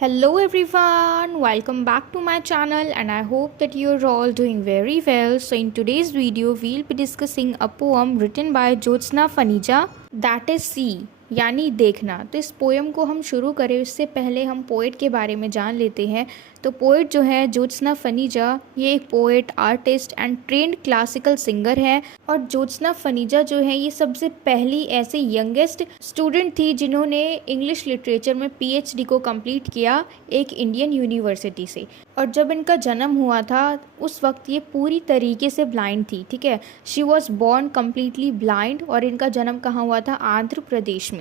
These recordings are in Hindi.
Hello everyone, welcome back to my channel and I hope that you're all doing very well. So in today's video we'll be discussing a poem written by Jyotsna Phaneja, that is See यानी देखना। तो इस पोएम को हम शुरू करें उससे पहले हम पोएट के बारे में जान लेते हैं। तो पोएट जो है ज्योत्सना फनीजा, ये एक poet, artist and trend classical singer है। और ज्योत्सना फनीजा जो है ये सबसे पहली ऐसे यंगेस्ट स्टूडेंट थी जिन्होंने इंग्लिश लिटरेचर में पीएचडी को कंप्लीट किया एक इंडियन यूनिवर्सिटी से। और जब इनका जन्म हुआ था उस वक्त ये पूरी तरीके से ब्लाइंड थी, ठीक है। She was born completely blind और इनका जन्म कहाँ हुआ था? आंध्र प्रदेश में।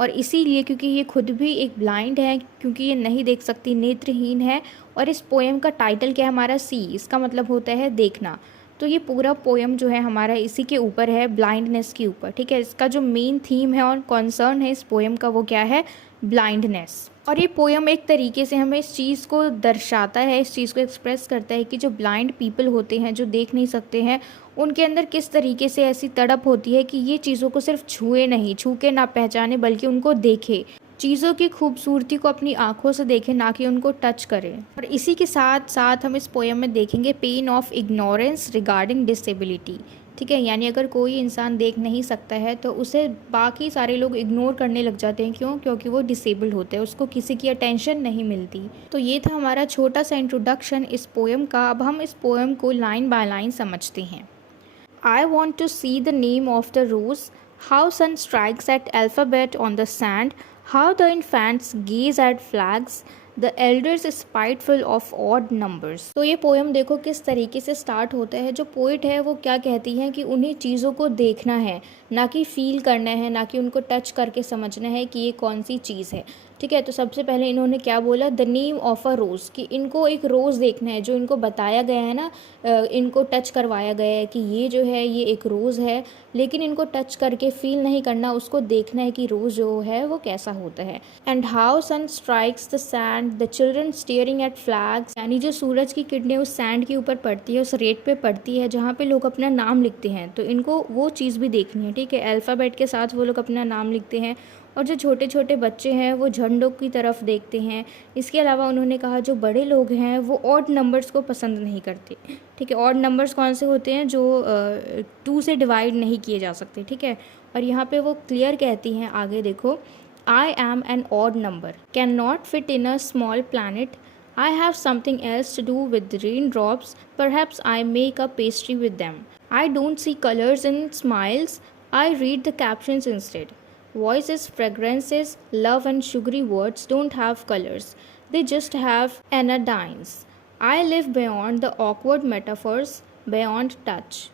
और इसीलिए क्योंकि ये खुद भी एक ब्लाइंड है, क्योंकि ये नहीं देख सकती, नेत्रहीन है। और इस पोएम का टाइटल क्या है हमारा? सी, इसका मतलब होता है देखना। तो ये पूरा पोएम जो है हमारा इसी के ऊपर है, ब्लाइंडनेस के ऊपर, ठीक है। इसका जो मेन थीम है और कॉन्सर्न है इस पोएम का वो क्या है? ब्लाइंडनेस। और ये पोएम एक तरीके से हमें इस चीज़ को दर्शाता है, इस चीज़ को एक्सप्रेस करता है कि जो ब्लाइंड पीपल होते हैं, जो देख नहीं सकते हैं, उनके अंदर किस तरीके से ऐसी तड़प होती है कि ये चीज़ों को सिर्फ छुए नहीं, छू के ना पहचाने, बल्कि उनको देखे, चीज़ों की खूबसूरती को अपनी आंखों से देखें, ना कि उनको टच करें। और इसी के साथ साथ हम इस पोएम में देखेंगे pain of ignorance regarding disability, ठीक है। यानी अगर कोई इंसान देख नहीं सकता है तो उसे बाकी सारे लोग इग्नोर करने लग जाते हैं। क्यों? क्योंकि वो डिसेबल्ड होते हैं, उसको किसी की अटेंशन नहीं मिलती। तो ये था हमारा छोटा सा इंट्रोडक्शन इस पोएम का। अब हम इस पोएम को लाइन बाय लाइन समझते हैं। I want to see the name of the rose, how sun strikes at alphabet on the sand, how the infants gaze at flags, the elders spiteful of odd numbers। तो ये पोएम देखो किस तरीके से स्टार्ट होता है। जो पोइट है वो क्या कहती है कि उन्हें चीज़ों को देखना है, ना कि फील करना है, ना कि उनको टच करके समझना है कि ये कौन सी चीज़ है, ठीक है। तो सबसे पहले इन्होंने क्या बोला? द नेम ऑफ अ रोज़, कि इनको एक रोज़ देखना है, जो इनको बताया गया है ना, इनको टच करवाया गया है कि ये जो है ये एक रोज़ है, लेकिन इनको टच करके फील नहीं करना, उसको देखना है कि रोज़ जो है वो कैसा होता है। And how sun strikes the sand, the children staring at flags, यानी जो सूरज की किरणें उस सैंड के ऊपर पड़ती है, उस रेत पे पड़ती है जहाँ पे लोग अपना नाम लिखते हैं, तो इनको वो चीज़ भी देखनी है, ठीक है। अल्फ़ाबेट के साथ वो लोग अपना नाम लिखते हैं। और जो छोटे छोटे बच्चे हैं वो झंडों की तरफ देखते हैं। इसके अलावा उन्होंने कहा जो बड़े लोग हैं वो ऑड नंबर्स को पसंद नहीं करते, ठीक है। ऑड नंबर्स कौन से होते हैं? जो 2 से डिवाइड नहीं किए जा सकते, ठीक है। और यहाँ पे वो क्लियर कहती हैं, आगे देखो, I am an odd number, can not fit in a small planet, I have something else to do with raindrops, perhaps I make a pastry with them. I don't see colors in smiles, I read the captions instead. Voices, fragrances, love and sugary words don't have colors, they just have anodynes. I live beyond the awkward metaphors, beyond touch.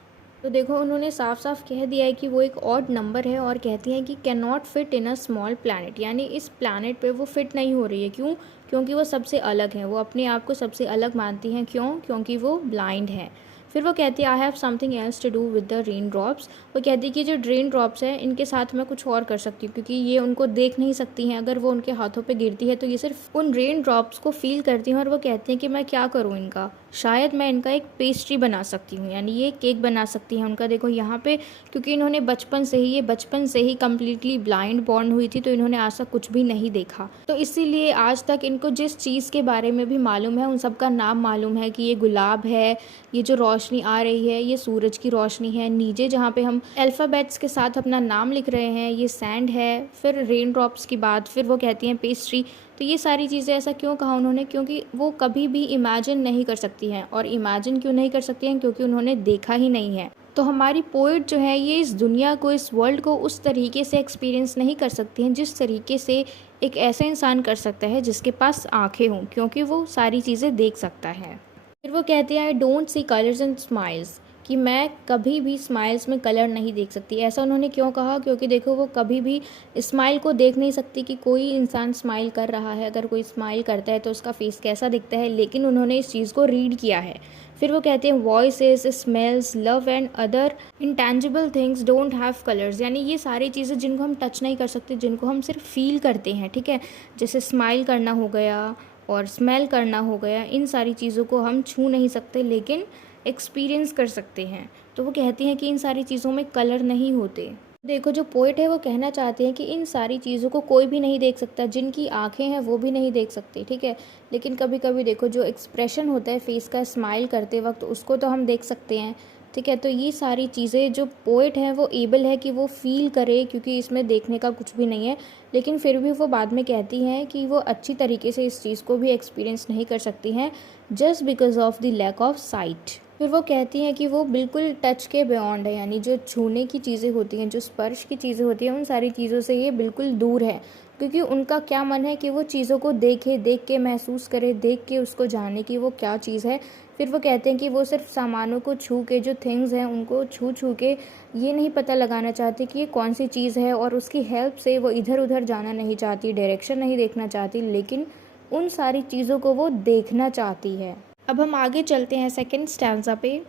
तो देखो उन्होंने साफ साफ कह दिया है कि वो एक ऑड नंबर है और कहती हैं कि can not fit in a small planet, यानी इस प्लैनेट पे वो फिट नहीं हो रही है। क्यों? क्योंकि वो सबसे अलग है, वो अपने आप को सबसे अलग मानती हैं। क्यों? क्योंकि वो ब्लाइंड है। फिर वो कहती है I have something else to do with the rain drops, वो कहती है कि जो रेन ड्रॉप्स है इनके साथ मैं कुछ और कर सकती हूँ, क्योंकि ये उनको देख नहीं सकती हैं। अगर वो उनके हाथों पे गिरती है तो ये सिर्फ उन रेन ड्रॉप्स को फील करती हैं। और वो कहती हैं कि मैं क्या करूँ इनका, शायद मैं इनका एक पेस्ट्री बना सकती हूँ, यानी ये केक बना सकती हैं उनका। देखो यहाँ पे, क्योंकि इन्होंने बचपन से ही कम्प्लीटली ब्लाइंड बॉर्न हुई थी, तो इन्होंने आज तक कुछ भी नहीं देखा। तो इसीलिए आज तक इनको जिस चीज़ के बारे में भी मालूम है, उन सब का नाम मालूम है कि ये गुलाब है, ये जो रोशनी आ रही है ये सूरज की रोशनी है, नीचे जहाँ पे हम अल्फ़ाबेट्स के साथ अपना नाम लिख रहे हैं ये सैंड है, फिर रेन ड्रॉप्स की बात, फिर वो कहती हैं पेस्ट्री। तो ये सारी चीज़ें ऐसा क्यों कहा उन्होंने? क्योंकि वो कभी भी इमेजिन नहीं कर सकती हैं। और इमेजिन क्यों नहीं कर सकती हैं? क्योंकि उन्होंने देखा ही नहीं है। तो हमारी पोइट जो है ये इस दुनिया को, इस वर्ल्ड को उस तरीके से एक्सपीरियंस नहीं कर सकती हैं जिस तरीके से एक ऐसा इंसान कर सकता है जिसके पास आँखें हों, क्योंकि वो सारी चीज़ें देख सकता है। फिर वो कहती है I don't see colours in smiles, कि मैं कभी भी स्माइल्स में कलर नहीं देख सकती। ऐसा उन्होंने क्यों कहा? क्योंकि देखो वो कभी भी स्माइल को देख नहीं सकती कि कोई इंसान स्माइल कर रहा है, अगर कोई स्माइल करता है तो उसका फेस कैसा दिखता है, लेकिन उन्होंने इस चीज़ को रीड किया है। फिर वो कहते हैं voices, smells, love and other intangible things don't have colours, यानी ये सारी चीज़ें जिनको हम टच नहीं कर सकते, जिनको हम सिर्फ फील करते हैं, ठीक है। जैसे स्माइल करना हो गया और स्मेल करना हो गया, इन सारी चीज़ों को हम छू नहीं सकते लेकिन एक्सपीरियंस कर सकते हैं। तो वो कहती हैं कि इन सारी चीज़ों में कलर नहीं होते। देखो जो पोएट है वो कहना चाहते हैं कि इन सारी चीज़ों को कोई भी नहीं देख सकता, जिनकी आंखें हैं वो भी नहीं देख सकते, ठीक है। लेकिन कभी कभी देखो जो एक्सप्रेशन होता है फेस का स्माइल करते वक्त, उसको तो हम देख सकते हैं, ठीक है। तो ये सारी चीज़ें जो पोएट हैं वो एबल है कि वो फील करे, क्योंकि इसमें देखने का कुछ भी नहीं है। लेकिन फिर भी वो बाद में कहती हैं कि वो अच्छी तरीके से इस चीज़ को भी एक्सपीरियंस नहीं कर सकती हैं, just because of the lack of sight. फिर वो कहती हैं कि वो बिल्कुल टच के बियॉन्ड है, यानी जो छूने की चीज़ें होती हैं, जो स्पर्श की चीज़ें होती हैं, उन सारी चीज़ों से ये बिल्कुल दूर है। क्योंकि उनका क्या मन है कि वो चीज़ों को देखे, देख के महसूस करे, देख के उसको जाने कि वो क्या चीज़ है। फिर वो कहते हैं कि वो सिर्फ सामानों को छू के, जो थिंग्स हैं उनको छू छू के ये नहीं पता लगाना चाहती कि ये कौन सी चीज़ है, और उसकी हेल्प से वो इधर उधर जाना नहीं चाहती, डायरेक्शन नहीं देखना चाहती, लेकिन उन सारी चीज़ों को वो देखना चाहती है। अब हम आगे चलते हैं सेकंड स्टैंजा पे।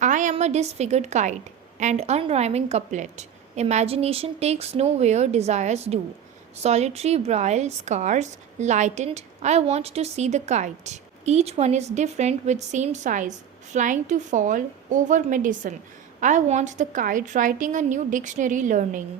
I am a disfigured kite and unrhyming couplet, imagination takes know where desires do, solitary briar scars lightened, I want to see the kite. Each one is different with same size, flying to fall over medicine. I want the kite writing a new dictionary learning.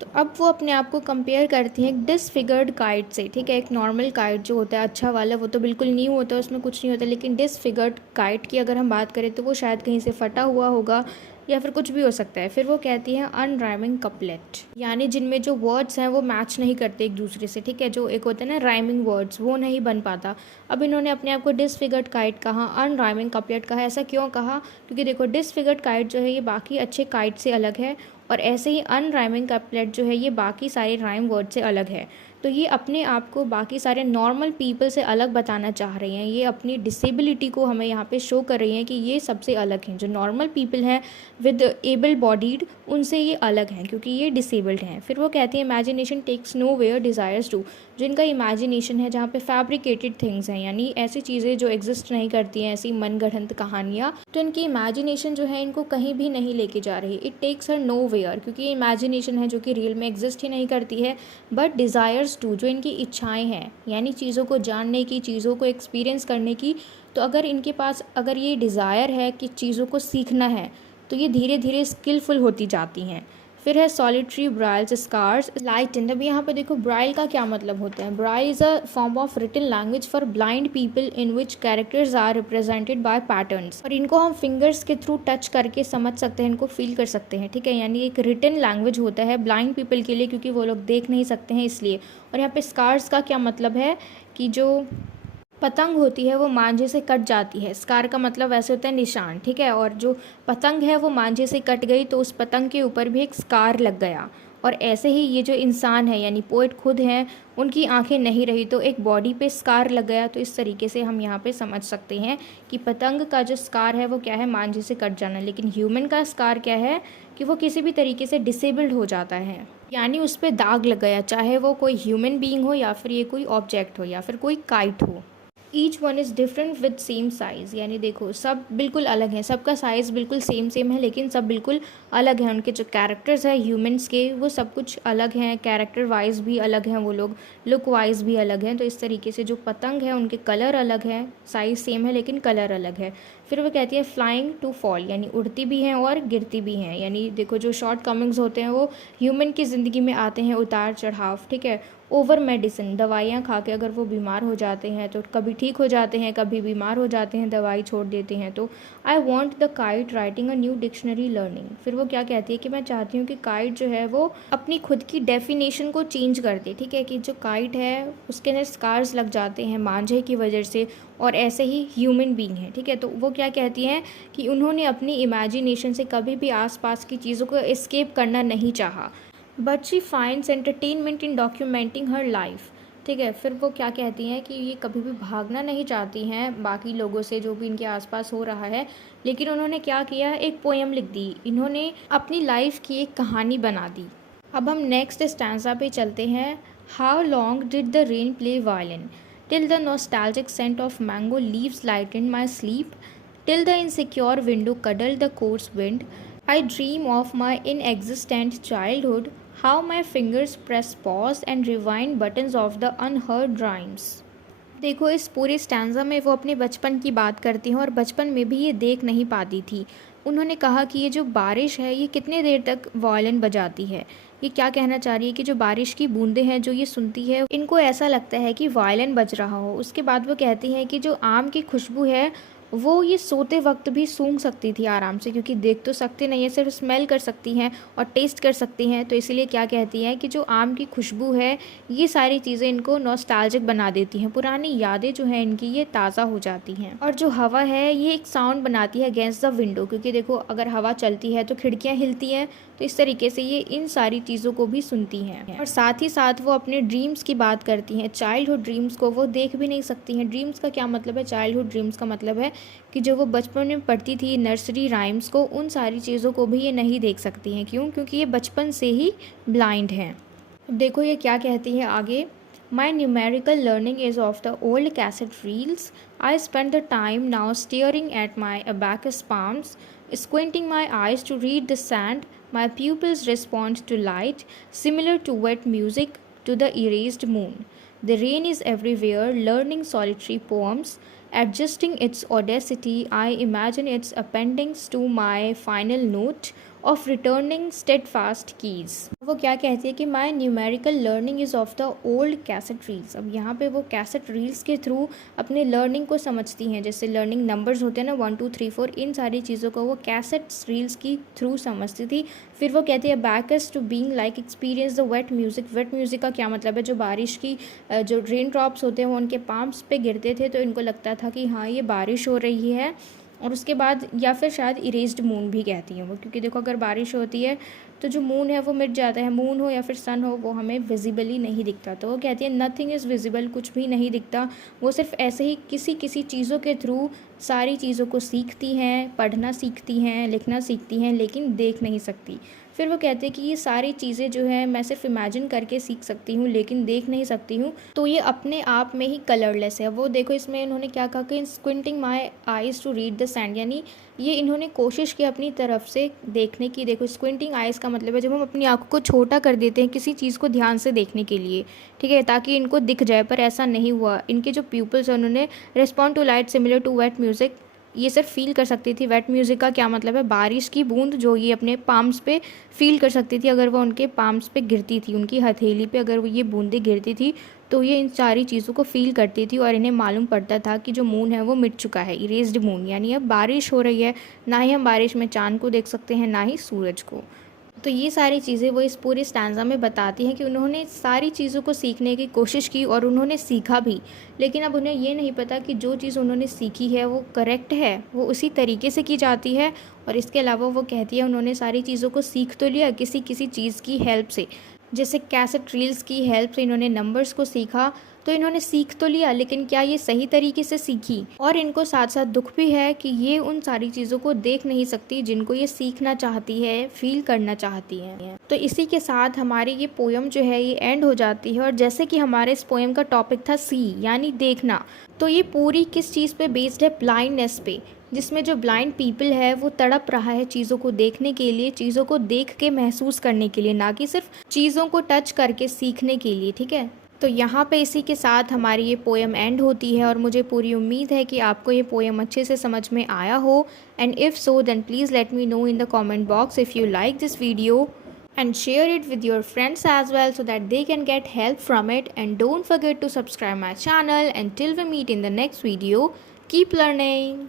तो अब वो अपने आप को कंपेयर करती हैं एक डिसफिगर्ड काइट से, ठीक है। एक नॉर्मल काइट जो होता है अच्छा वाला, वो तो बिल्कुल न्यू होता है, उसमें कुछ नहीं होता। लेकिन डिसफिगर्ड काइट की अगर हम बात करें तो वो शायद कहीं से फटा हुआ होगा, या फिर कुछ भी हो सकता है। फिर वो कहती हैं अनराइमिंग कपलेट, यानी जिनमें जो वर्ड्स हैं वो मैच नहीं करते एक दूसरे से, ठीक है। जो एक होता है ना राइमिंग वर्ड्स, वो नहीं बन पाता। अब इन्होंने अपने आप को डिसफिगर्ड काइट कहा, अनराइमिंग कपलेट कहा। ऐसा क्यों कहा? क्योंकि देखो डिसफिगर्ड काइट जो है ये बाकी अच्छे काइट से अलग है, और ऐसे ही अनराइमिंग कपलेट जो है ये बाकी सारे राइम वर्ड से अलग है। तो ये अपने आप को बाकी सारे नॉर्मल पीपल से अलग बताना चाह रही हैं। ये अपनी डिसेबिलिटी को हमें यहाँ पे शो कर रही हैं कि ये सबसे अलग हैं। जो नॉर्मल पीपल हैं विद एबल बॉडीड, उनसे ये अलग हैं क्योंकि ये डिसेबल्ड हैं। फिर वो कहती हैं imagination takes know where desires to, जो इनका इमेजिनेशन है जहाँ पे फैब्रिकेटेड थिंग्स हैं, यानी ऐसी चीज़ें जो एग्जिस्ट नहीं करती हैं, ऐसी मनगढ़ंत कहानियाँ, तो इनकी इमेजिनेशन जो है इनको कहीं भी नहीं लेके जा रही। It takes her no where, क्योंकि ये इमेजिनेशन है जो कि रियल में एग्जिस्ट ही नहीं करती है, बट डिज़ायर्स टू, जो इनकी इच्छाएं हैं, यानी चीज़ों को जानने की, चीज़ों को एक्सपीरियंस करने की। तो अगर इनके पास अगर ये डिज़ायर है कि चीज़ों को सीखना है, तो ये धीरे धीरे स्किलफुल होती जाती हैं। फिर है सॉलिटरी ब्राइल्स स्कार्स लाइटेंड। अब यहाँ पर देखो ब्राइल का क्या मतलब होता है। Braille is a form of written language for blind people in which characters are represented by patterns, और इनको हम फिंगर्स के थ्रू टच करके समझ सकते हैं, इनको फील कर सकते हैं, ठीक है। यानी एक रिटन लैंग्वेज होता है ब्लाइंड पीपल के लिए, क्योंकि वो लोग देख नहीं सकते हैं इसलिए। और यहाँ पे स्कार्स का क्या मतलब है कि जो पतंग होती है वो मांझे से कट जाती है। स्कार का मतलब वैसे होता है निशान, ठीक है। और जो पतंग है वो मांझे से कट गई तो उस पतंग के ऊपर भी एक स्कार लग गया। और ऐसे ही ये जो इंसान है यानी पोएट खुद हैं, उनकी आंखें नहीं रही तो एक बॉडी पे स्कार लग गया। तो इस तरीके से हम यहाँ पे समझ सकते हैं कि पतंग का जो स्कार है वो क्या है, मांझे से कट जाना। लेकिन ह्यूमन का स्कार क्या है कि वो किसी भी तरीके से डिसेबल्ड हो जाता है, यानी उस पर दाग लग गया, चाहे वो कोई ह्यूमन बीइंग हो या फिर ये कोई ऑब्जेक्ट हो या फिर कोई काइट हो। Each one is different with same size, यानी देखो सब बिल्कुल अलग हैं, सबका साइज़ बिल्कुल सेम है, लेकिन सब बिल्कुल अलग हैं। उनके जो कैरेक्टर्स हैं ह्यूमंस के, वो सब कुछ अलग हैं, कैरेक्टर वाइज भी अलग हैं, वो लोग लुक वाइज भी अलग हैं। तो इस तरीके से जो पतंग है उनके कलर अलग हैं, साइज़ सेम है लेकिन कलर अलग है। फिर वो कहती है फ्लाइंग टू फॉल, यानी उड़ती भी हैं और गिरती भी हैं। यानी देखो जो शॉर्ट कमिंग्स होते हैं वो ह्यूमन की ज़िंदगी में आते हैं, उतार चढ़ाव, ठीक है। ओवर मेडिसिन, दवाइयाँ खा के अगर वो बीमार हो जाते हैं तो कभी ठीक हो जाते हैं, कभी बीमार हो जाते हैं, दवाई छोड़ देते हैं। तो I want the kite writing a new dictionary learning. फिर वो क्या कहती है कि मैं चाहती हूँ कि काइट जो है वो अपनी खुद की डेफिनेशन को चेंज कर दे, ठीक है। कि जो काइट है उसके अंदर स्कार्स लग जाते हैं मांझे की वजह से, और ऐसे ही ह्यूमन बीइंग है, ठीक है। तो वो क्या कहती हैं कि उन्होंने अपनी इमेजिनेशन से कभी भी आसपास की चीज़ों को एस्केप करना नहीं चाहा, but she finds entertainment in documenting her life, ठीक है। फिर वो क्या कहती हैं कि ये कभी भी भागना नहीं चाहती हैं बाकी लोगों से, जो भी इनके आसपास हो रहा है। लेकिन उन्होंने क्या किया, एक पोएम लिख दी, इन्होंने अपनी लाइफ की एक कहानी बना दी। अब हम नेक्स्ट स्टैंजा पे चलते हैं। How long did the rain play violin till the nostalgic scent of mango leaves lightened my sleep, till the insecure window cuddled the coarse wind. I dream of my inexistent childhood, how my fingers press pause and rewind buttons of the unheard rhymes. देखो इस पूरे स्टैंजा में वो अपने बचपन की बात करती हैं, और बचपन में भी ये देख नहीं पाती थी। उन्होंने कहा कि ये जो बारिश है ये कितने देर तक वायलिन बजाती है। ये क्या कहना चाह रही है कि जो बारिश की बूंदें हैं जो ये सुनती है इनको ऐसा लगता है कि वायलिन बज रहा हो। उसके बाद वो कहती हैं कि जो आम की खुशबू है वो ये सोते वक्त भी सूंघ सकती थी आराम से, क्योंकि देख तो सकते नहीं है, सिर्फ स्मेल कर सकती हैं और टेस्ट कर सकती हैं। तो इसीलिए क्या कहती हैं कि जो आम की खुशबू है ये सारी चीज़ें इनको नॉस्टैल्जिक बना देती हैं, पुरानी यादें जो हैं इनकी ये ताज़ा हो जाती हैं। और जो हवा है ये एक साउंड बनाती है अगेंस्ट द विंडो, क्योंकि देखो अगर हवा चलती है तो खिड़कियाँ हिलती हैं, तो इस तरीके से ये इन सारी चीज़ों को भी सुनती हैं। और साथ ही साथ वो अपने ड्रीम्स की बात करती हैं, चाइल्डहुड ड्रीम्स को वो देख भी नहीं सकती हैं। ड्रीम्स का क्या मतलब है? चाइल्डहुड ड्रीम्स का मतलब है कि जो वो बचपन में पढ़ती थी नर्सरी राइम्स को, उन सारी चीज़ों को भी ये नहीं देख सकती हैं। क्यों? क्योंकि ये बचपन से ही ब्लाइंड हैं। देखो ये क्या कहती है आगे, my numerical learning is of the old cassette reels. I spend the time now staring at my abacus palms, squinting my eyes to read the sand. My pupils respond to light, similar to wet music to the erased moon. The rain is everywhere, learning solitary poems. Adjusting its audacity, I imagine its appendings to my final note of returning steadfast keys. वो क्या कहती है कि my numerical learning is of the old cassette reels. अब यहाँ पे वो कैसेट रील्स के थ्रू अपने लर्निंग को समझती हैं, जैसे लर्निंग नंबर्स होते हैं ना 1 2 3 4, इन सारी चीज़ों को वो कैसेट रील्स की थ्रू समझती थी। फिर वो कहती है backs to being like experience the wet music. Wet music का क्या मतलब है? जो बारिश की जो रेन ड्रॉप्स होते हैं वो उनके पाम्स पे गिरते थे, तो इनको लगता था कि हाँ ये बारिश हो रही है। और उसके बाद या फिर शायद इरेज्ड मून भी कहती हैं वो, क्योंकि देखो अगर बारिश होती है तो जो मून है वो मिट जाता है। मून हो या फिर सन हो वो हमें विजिबली नहीं दिखता। तो वो कहती है नथिंग इज़ विजिबल, कुछ भी नहीं दिखता। वो सिर्फ ऐसे ही किसी किसी चीज़ों के थ्रू सारी चीज़ों को सीखती हैं, पढ़ना सीखती हैं, लिखना सीखती हैं, लेकिन देख नहीं सकती। फिर वो कहते हैं कि ये सारी चीज़ें जो है मैं सिर्फ इमेजिन करके सीख सकती हूँ लेकिन देख नहीं सकती हूँ, तो ये अपने आप में ही कलरलेस है। वो देखो इसमें इन्होंने क्या कहा कि squinting my eyes to read the sand, यानी ये इन्होंने कोशिश की अपनी तरफ से देखने की। देखो स्क्विंटिंग आइज़ का मतलब है जब हम अपनी आँखों को छोटा कर देते हैं किसी चीज़ को ध्यान से देखने के लिए, ठीक है, ताकि इनको दिख जाए, पर ऐसा नहीं हुआ। इनके जो प्यूपल्स हैं उन्होंने respond to light similar to weight music, ये सिर्फ फील कर सकती थी। वेट म्यूज़िक का क्या मतलब है? बारिश की बूंद जो ये अपने पाम्स पे फील कर सकती थी। अगर वो उनके पाम्स पे गिरती थी, उनकी हथेली पे अगर वो ये बूंदें गिरती थी तो ये इन सारी चीज़ों को फील करती थी और इन्हें मालूम पड़ता था कि जो मून है वो मिट चुका है, इरेज्ड मून, यानी अब बारिश हो रही है। ना ही हम बारिश में चांद को देख सकते हैं, ना ही सूरज को। तो ये सारी चीज़ें वो इस पूरे स्टैंजा में बताती हैं कि उन्होंने सारी चीज़ों को सीखने की कोशिश की और उन्होंने सीखा भी, लेकिन अब उन्हें ये नहीं पता कि जो चीज़ उन्होंने सीखी है वो करेक्ट है, वो उसी तरीके से की जाती है। और इसके अलावा वो कहती है उन्होंने सारी चीज़ों को सीख तो लिया किसी किसी चीज़ की हेल्प से, जैसे कैसेट रील्स की हेल्प से इन्होंने नंबर्स को सीखा। तो इन्होंने सीख तो लिया, लेकिन क्या ये सही तरीके से सीखी? और इनको साथ साथ दुख भी है कि ये उन सारी चीज़ों को देख नहीं सकती जिनको ये सीखना चाहती है, फील करना चाहती है। तो इसी के साथ हमारी ये पोएम जो है ये एंड हो जाती है। और जैसे कि हमारे इस पोएम का टॉपिक था सी, यानी देखना, तो ये पूरी किस चीज़ पे बेस्ड है? ब्लाइंडनेस पे, जिसमें जो ब्लाइंड पीपल है वो तड़प रहा है चीज़ों को देखने के लिए, चीज़ों को देख के महसूस करने के लिए, ना कि सिर्फ चीज़ों को टच करके सीखने के लिए, ठीक है। तो यहाँ पे इसी के साथ हमारी ये पोएम एंड होती है और मुझे पूरी उम्मीद है कि आपको ये पोएम अच्छे से समझ में आया हो। And if so then please let me know in the comment box if you like this video and share it with your friends as well so that they can get help from it. And don't forget to subscribe my channel. Until we meet in the next video, keep learning.